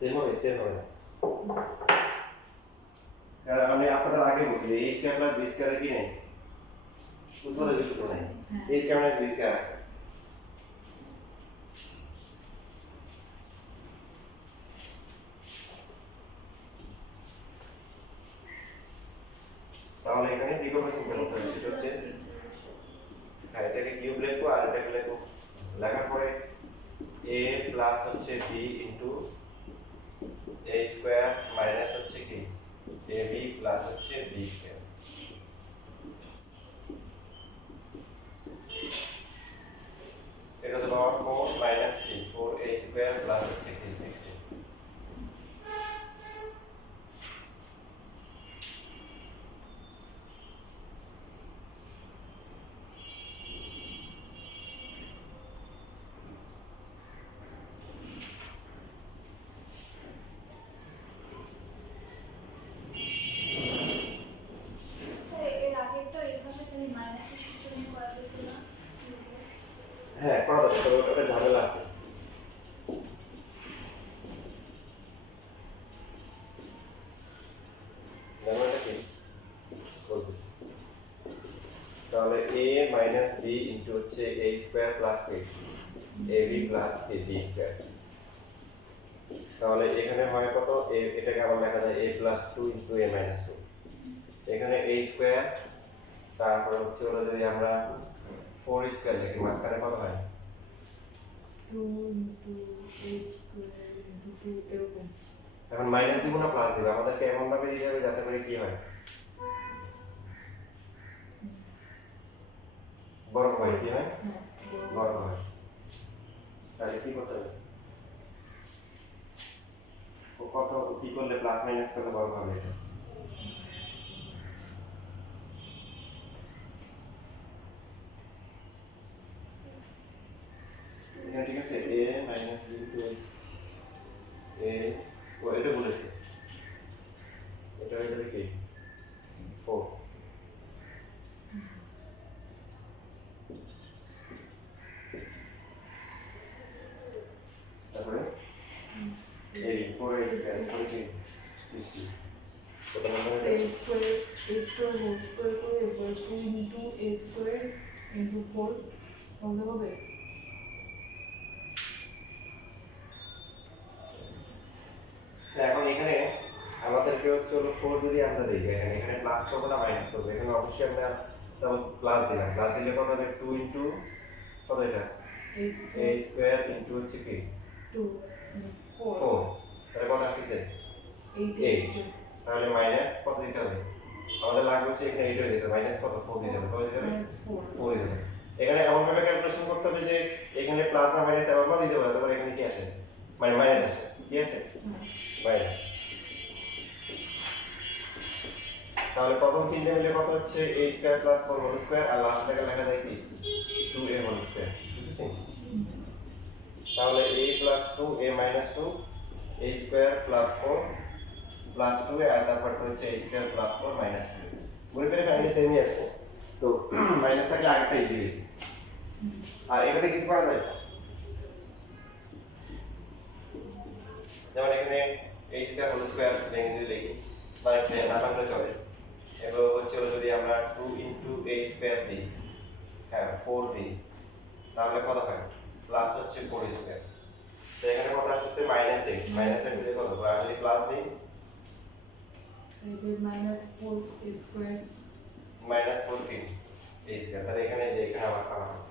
Same হবে না কারণ আমি আপনাদের আগে বলছি a square plus b square কি নেই উৎপাদকের সূত্র নেই a square minus b square আছে তাহলে এখানে কিভাবে চিন্তা করতে হবে সেটা হচ্ছে হ্যাঁ এটাকে কিউব লিখবো আর এটাকে লিখবো লেখার পরে a প্লাস হচ্ছে b into a square minus হচ্ছে কি ab প্লাস হচ্ছে b স্কয়ার এটা তো পাওয়ার 4 মাইনাস কি 4a স্কয়ার প্লাস হচ্ছে কি 16 হ্যাঁ করা যাবে তবে ওটা ঝামেলা আছে ঝামেলাটা কি বলতেছি তাহলে a মাইনাস b ইনটু হচ্ছে a square plus b ab plus b square তাহলে এখানে হয় কত এটাকে আবার লেখা যায় a plus 2 into a minus 2 এখানে a স্কয়ার তারপর হচ্ছে ওটা যদি আমরা 4 স্কয়ার লিখি মাঝখানে কত হয় 2 into a square into 2 এরকম এখন মাইনাস দিব না প্লাস দিব আমাদেরকে এমন ভাবে দিতে হবে যাতে করে কি হয় বর্গ হয় কি হয় বর্গ হয় তাহলে কি করতে হবে কত কি করলে প্লাস মাইনাস করলে বর্গ হবে এটা এখানে ঠিক আছে a minus b two a ও এটা বলেছে এটা হয়ে যাবে কি 4 তারপরে a 4 স্কয়ার করে কি 60 কত নম্বর a square whole square করে এরপর 2 into a square into 4 তাহলে হবে এখন এখানে আমাদেরকে হচ্ছে হলো 4 যদি আমরা দেই এখানে প্লাস করব না মাইনাস করব এখানে অবশ্যই আমরা সাপোজ প্লাস দিলাম প্লাস দিলে কত হবে 2 ইনটু কত এটা a স্কয়ার ইনটু হচ্ছে কি 2 4 4 তাহলে কত আসছে 8 তাহলে মাইনাস কত দিতে হবে আমাদের লাগবে হচ্ছে এখানে 8 হয়ে গেছে মাইনাস কত 4 দিতে হবে কত দিতে হবে -4 4 দিতে হবে এখানে এমন ভাবে ক্যালকুলেশন করতে হবে যে এখানে প্লাস আর মাইনাস এমন ভাবে দিতে হবে তারপর এখানে কি আসে মানে মাইনাস আসে কি আছে মাইনাস তাহলে প্রথম তিনটে মিলে কত হচ্ছে a square plus 4 whole square আর লাস্টটাকে লেখা যায় কি 2a হোল স্কয়ার বুঝছেন তাহলে a plus 2 a minus 2 a square plus 4 plus 2a আর তারপর হচ্ছে a স্কয়ার প্লাস 4 মাইনাস 2 বুঝে পেরে ফাইনালি সেমই আসছে তো মাইনাস থাকলে আগেরটা ইজি হয়েছে আর এটাতে কিছু করা যায় যেমন এখানে a স্কয়ার হোল স্কয়ার ল্যাঙ্গুয়েজে লিখি তাহলে না থাকলে চলে এগুলো হচ্ছে যদি আমরা 2 ইনটু a স্কয়ার দিই হ্যাঁ 4 দিই তাহলে কত হয় প্লাস হচ্ছে 4 স্কয়ার তো এখানে কত আসছে মাইনাস 8 মাইনাস 8 দিলে কত আমরা যদি প্লাস দিই -4 a square মাইনাস 4 কি a স্কয়ার তাহলে এখানে যে এখানে আবার করা হবে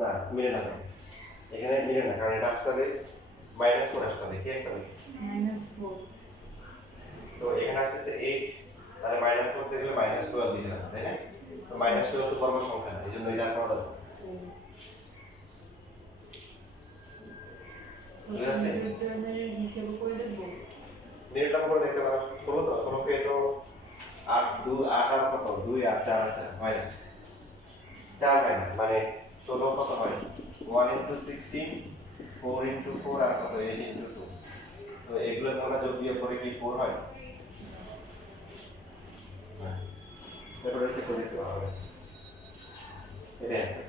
না মিলে না এখানে মিলে না কারণ এটা আসতে হবে -4 আসতে হবে কি আসতে হবে -4 সো এখানে আসছে 8 তাহলে -4 দিলে -12 দিতে হবে তাই না তো -12 তো বর্গ সংখ্যা এইজন্য এটা করা যাবে বুঝা যাচ্ছে হিসাব করে দেখব মিনিটটা করে দেখতে পারো 16 তো 16 কে তো 8 2 8 আর কত 2 আর 4 আর 4 হয় না 4 হয় না মানে 16 কত হয় 1 into 16 4 into 4 আর কত 8 into 2 সো এগুলো আমরা যোগ বিয়োগ করে কি 4 হয় হ্যাঁ এটা চেক করে দিতে হবে এটা আছে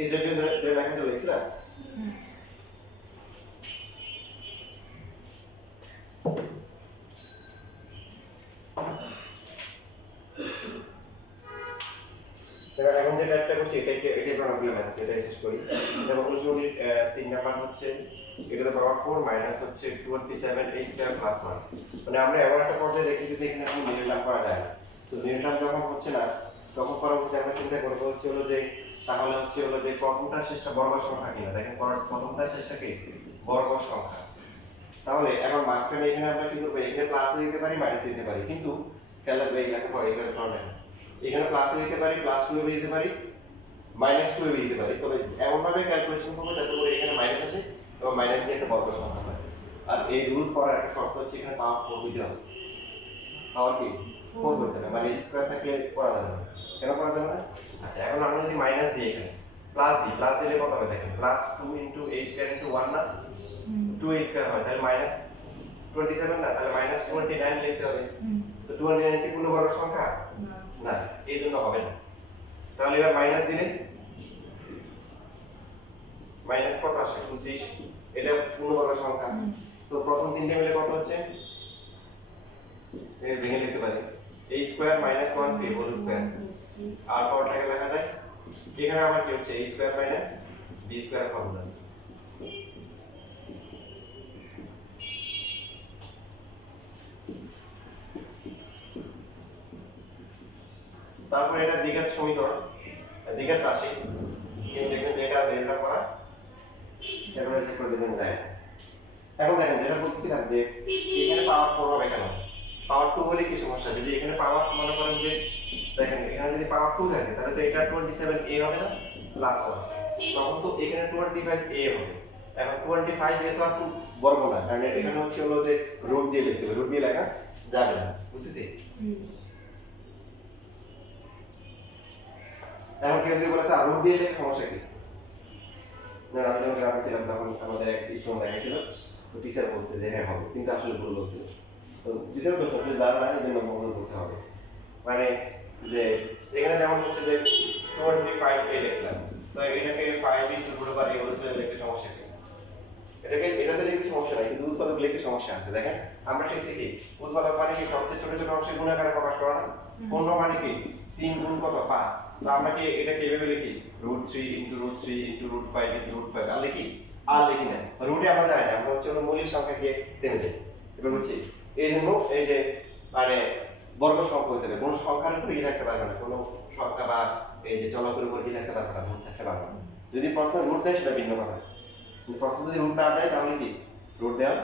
এই যে লেখা ছিল লিখছিলাম এখন যে টাইপটা করছি এটাই প্রবলেম আছে, এটাই শেষ করি। যেমন উনিশ 3 নাম্বার হচ্ছে এটা তো পাওয়ার 4 মাইনাস হচ্ছে 27 a স্কয়ার প্লাস 1। মানে আমরা এমন একটা পর্যায়ে দেখেছি যে এখানে কোনো মিডল টার্ম করা যায় না। তো মিডল টার্ম যখন হচ্ছে না তখন পরবর্তীতে আমরা চিন্তা করবো হচ্ছে হলো যে তাহলে হচ্ছে হলো যে প্রথমটা শেষটা বর্গ সংখ্যা কিনা। দেখেন প্রথমটা শেষটা কি বর্গ সংখ্যা। তাহলে এখন মাঝখানে এখানে আমরা কি করবো, এখানে প্লাস দিতে পারি মাইনাস দিতে পারি, কিন্তু খেয়াল রাখবে এই লেখা পড়ে এখানে প্রবলেম, এখানে প্লাস দিতে পারি প্লাস 2 দিতে পারি মাইনাস 2 দিতে পারি। তবে এমন ভাবে ক্যালকুলেশন করব যাতে করে এখানে মাইনাস আসে এবং মাইনাস দিয়ে একটা বর্গ সংখ্যা হয়। আর এই রুল করার একটা শর্ত হচ্ছে এখানে পাওয়ার 4 দিতে হবে। পাওয়ার কি 4 করতে হবে, মানে স্কয়ার থাকলে করা যাবে না। কেন করা যাবে না? আচ্ছা এখন আমরা যদি মাইনাস দিই এখানে প্লাস দিলে কত হবে দেখেন, প্লাস 2 a স্কয়ার 1 না 2a স্কয়ার হয়, তাহলে মাইনাস 27 না, তাহলে মাইনাস 29 লিখতে হবে। তো 29 কি পূর্ণবর্গ সংখ্যা না, এই জন্য হবে না। তাহলে এবার মাইনাস দিলে মাইনাস কত আসে 25, এটা পূর্ণবর্গ সংখ্যা। সো প্রথম তিনটে মিলে কত হচ্ছে, এটা ভেঙে নিতে পারি a square minus 1b whole square, আর পাওয়ারটাকে লেখা যায় এখানে আবার কি হচ্ছে a square minus b square formula. তারপর এটা দ্বিঘাত সমীকরণ, দ্বিঘাত রাশি, কিন্তু দেখবেন যে এটা বেরটা করা এভাবে চেক করে দিবেন যায়। এখন দেখেন যেটা বলতেছিলাম যে এখানে পাওয়ার 4 হবে কেন, পাওয়ার 2 হলে কি সমস্যা, যদি এখানে পাওয়ার মনে করেন যে দেখেন এখানে যদি পাওয়ার 2 থাকে তাহলে তো এটা 27a হবে না প্লাস 1, তখন তো এখানে 25a হবে। এখন 25a তো আর বর্গ না, কারণ এখানে হচ্ছে হলো যে রুট দিয়ে লিখতে হবে, রুট দিয়ে লেখা যাবে না, বুঝছিস? এখন কেউ যদি বলে স্যার রুট দিয়ে লেখা সমস্যা কি, না আমি যখন গ্রামে ছিলাম তখন আমাদের এক স্টুডেন্ট দেখাইছিল, তো টিচার বলছে যে হ্যাঁ হবে, কিন্তু আসলে ভুল বলছে। তো টিচার তো সব কিছু জানে না, এই জন্য বলছে হবে, মানে যে এখানে যেমন হচ্ছে যে 25a লিখলাম, তো এটাকে 5 into root over a whole square লিখতে সমস্যা কি, এটাতে লিখতে সমস্যা নাই, কিন্তু উৎপাদক লিখতে সমস্যা আছে। দেখেন আমরা শিখছি কি উৎপাদক মানে কি সবচেয়ে ছোট ছোট অংশে গুণ আকারে প্রকাশ করা না, পূর্ণ মানে কি 3 গুণ কত 5, তো আমরা কি এটা কিভাবে লিখি √3 ইনটু √3 ইনটু √5 ইনটু √5 আর লিখি না, রুটে আমরা যাই না, আমরা হচ্ছে মৌলিক সংখ্যাকে টেনে দেই। এবার বুঝছি এই জন্য এই যে মানে বর্গ সংখ্যা হতে হবে, কোনো সংখ্যার উপর কি থাকতে পারবে না, কোনো সংখ্যা বা এই যে চলকের উপর কি থাকতে পারবে না, রুট থাকতে পারবে না। যদি প্রশ্ন রুট দেয় সেটা ভিন্ন কথা, প্রশ্ন যদি রুট না দেয় তাহলে কি রুট দেওয়া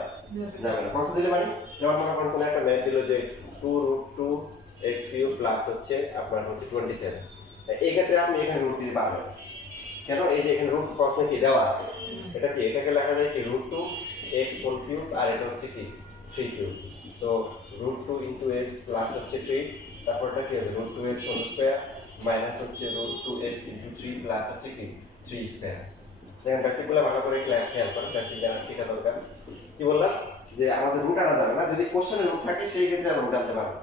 যাবে না। প্রশ্ন দিলে মানে যেমন মনে করেন কোনো একটা ম্যাথ দিল যে 2√2x³ প্লাস হচ্ছে আপনার হচ্ছে 27, এই ক্ষেত্রে আপনি এখানে রুট দিতে পারবেন না। কেন, এই যে এখানে রুট প্রশ্নে কি দেওয়া আছে, এটা কি এটাকে লেখা যায় কি √2x³ আর এটা হচ্ছে কি 3³ সো √2 ইনটু x প্লাস হচ্ছে 3, তারপরটা কি হবে √2x হোল স্কয়ার মাইনাস হচ্ছে √2x ইনটু 3 প্লাস হচ্ছে কি 3 স্কয়ার। দেখেন বেসিকগুলো ভালো করে খেয়াল করেন, বেসিক জানা শেখা দরকার। কি বললাম যে আমাদের রুট আনা যাবে না, যদি কোশ্চেনে রুট থাকে সেই ক্ষেত্রে আমরা রুট আনতে পারবো।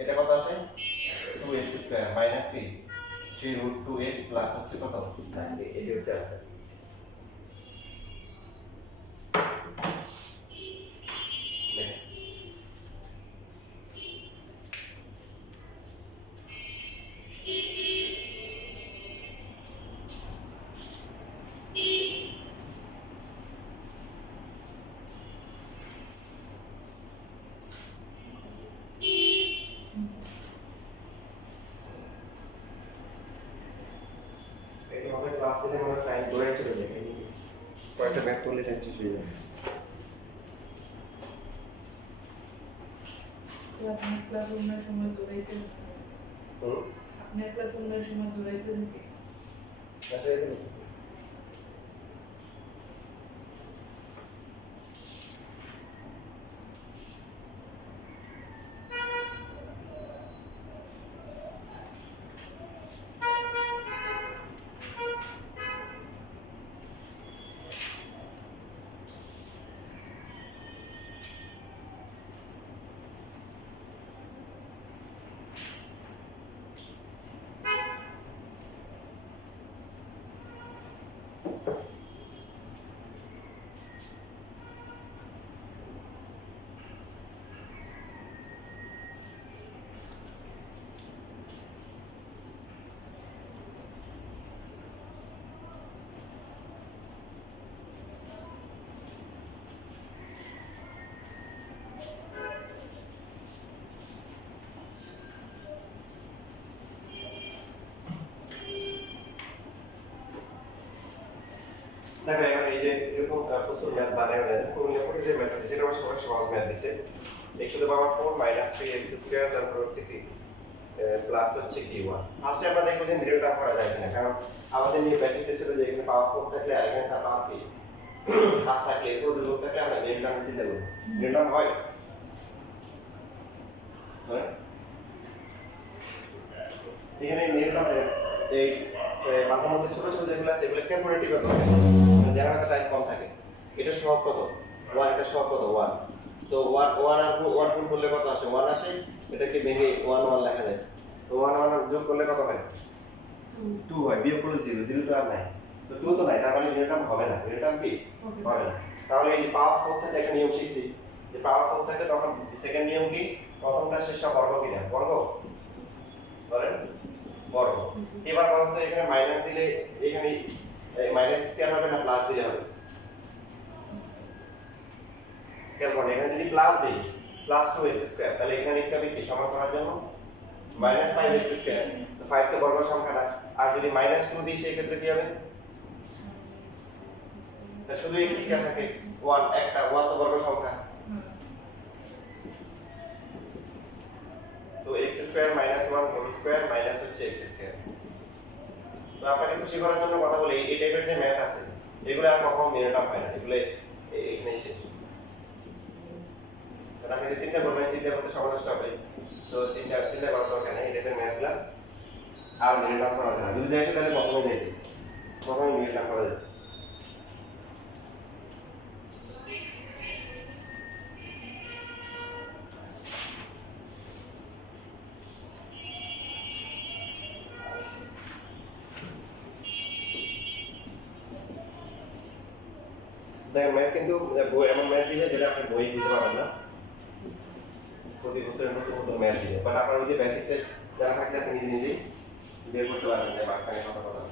এটা কত আসে 2x² মাইনাস কি 3√2x প্লাস হচ্ছে কত, এটা হচ্ছে आंसर। ক্লাস দিলে আমরা টাইম ধরে চলে যাবে, কয়েকটা ম্যাথ করলে টাইম শেষ হয়ে যাবে। আপনার ক্লাস অন্য সময় দৌড়াইতে থাকে, আপনার ক্লাস অন্য সময় দৌড়াইতে থাকে, আসলে এটা বুঝতেছি। দেখো এবার এই যে এরকম প্রচুর ম্যাথ বানায় দেয় কোনগুলো করে যে ম্যাথ আছে সেটা অবশ্য অনেক সহজ ম্যাথ দিছে x to the power 4 minus 3x square তারপর হচ্ছে কি প্লাস হচ্ছে কি 1 ফার্স্টে আমরা দেখব যে মিডল টার্ম করা যায় কিনা কারণ আমাদের নিয়ে বেসিক টেস্ট ছিল যে এখানে পাওয়ার 4 থাকলে আর এখানে তার পাওয়ার কি হাফ থাকলে পুরো দুটো থাকলে আমরা মিডল টার্ম চিন্তা করব মিডল টার্ম হয় হ্যাঁ এখানে মিডল টার্ম এই মাঝে মধ্যে ছোট ছোট যেগুলো আছে এগুলো ক্যালকুলেটিভ কত যারা হাতে টাইম কম থাকে এটা সহগ কত 1 এটা সহগ কত 1 সো 1 আর 1 গুণ করলে কত আসে 1 আসে এটাকে ভেঙে 1 1 লেখা যায় তো 1 1 যোগ করলে কত হয় 2 হয় বিয়োগ করলে 0 0 তো আর নাই তো 2 তো নাই তার মানে মিডল টার্ম হবে না মিডল টার্ম কি হবে না তাহলে এই যে পাওয়ার 4 থেকে একটা নিয়ম শিখছি যে পাওয়ার 4 থেকে তখন সেকেন্ড নিয়ম কি প্রথমটা শেষটা বর্গ কিনা বর্গ বলেন বর্গ এবার বলুন তো এখানে মাইনাস দিলে এখানে মাইনাস স্কয়ার হবে না প্লাস দিলে হবে খেয়াল করুন এখানে যদি প্লাস দিই প্লাস 2x স্কয়ার তাহলে এখানে লিখতে হবে কি সমান করার জন্য মাইনাস 5x স্কয়ার তো 5 তো বর্গ সংখ্যা না আর যদি মাইনাস 2 দিই সেই ক্ষেত্রে কি হবে তা শুধু x স্কয়ার থাকে 1 একটা 1 তো বর্গ সংখ্যা so x square minus 1 whole square minus হচ্ছে x স্কয়ার তো আপনাকে খুশি করার জন্য কথা বলি এই টাইপের যে ম্যাথ আছে এগুলো আর কখনো মিডল টার্ম হয় না এগুলো এখানে এসে তাহলে আপনি যে চিন্তা করবেন চিন্তা করতে সময় নষ্ট হবে তো চিন্তা করার দরকার নেই এই টাইপের ম্যাথগুলো আর মিডল টার্ম করা যায় না যদি যাইতে তাহলে প্রথমে মিডল টার্ম করা যায় দেখেন ম্যাথ কিন্তু বই এমন ম্যাথ দিবে যেটা আপনি বই বুঝতে পারবেন না প্রতি বছরের নতুন নতুন ম্যাথ দিবে বাট আপনার ওই যে বেসিকটা জানা থাকলে আপনি নিজে নিজেই বের করতে পারবেন যে মাঝখানে কত কথা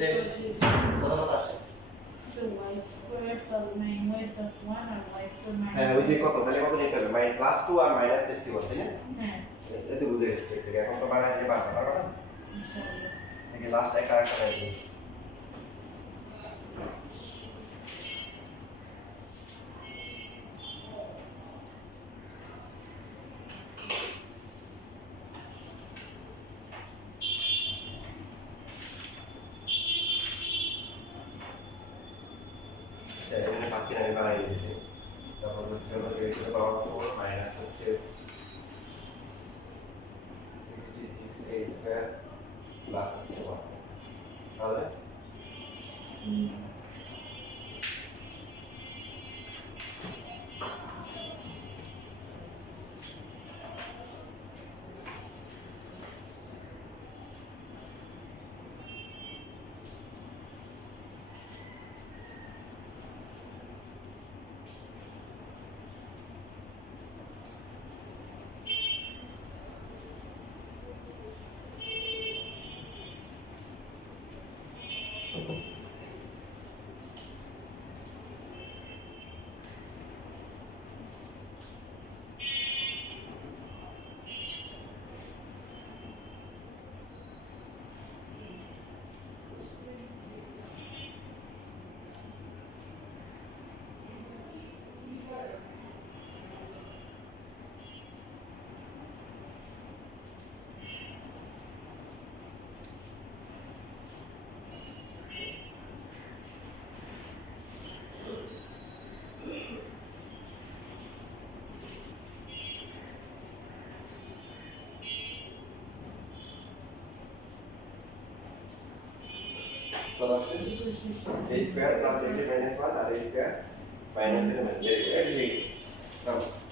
টেস্ট কত কত আসে So y square plus 9y plus 1 আর y square minus হ্যাঁ ওই যে কত তাহলে কত নিতে হবে +2 আর -51 তাই না হ্যাঁ এতে বুঝে গেছি ঠিক এখন তো বানাই যে পারবা না ইনশাআল্লাহ দেখি লাস্ট একটা আরেকটা বানাই দিই এখানে পাচ্ছি না আমি বানাই দিয়েছি তারপর হচ্ছে হলো যে টু পাওয়ার 4 মাইনাস হচ্ছে 66 a স্কয়ার প্লাস হচ্ছে 1 তাহলে কত আসছে a square plus a minus 1 আর a square minus a minus very good এই যে ঠিক আছে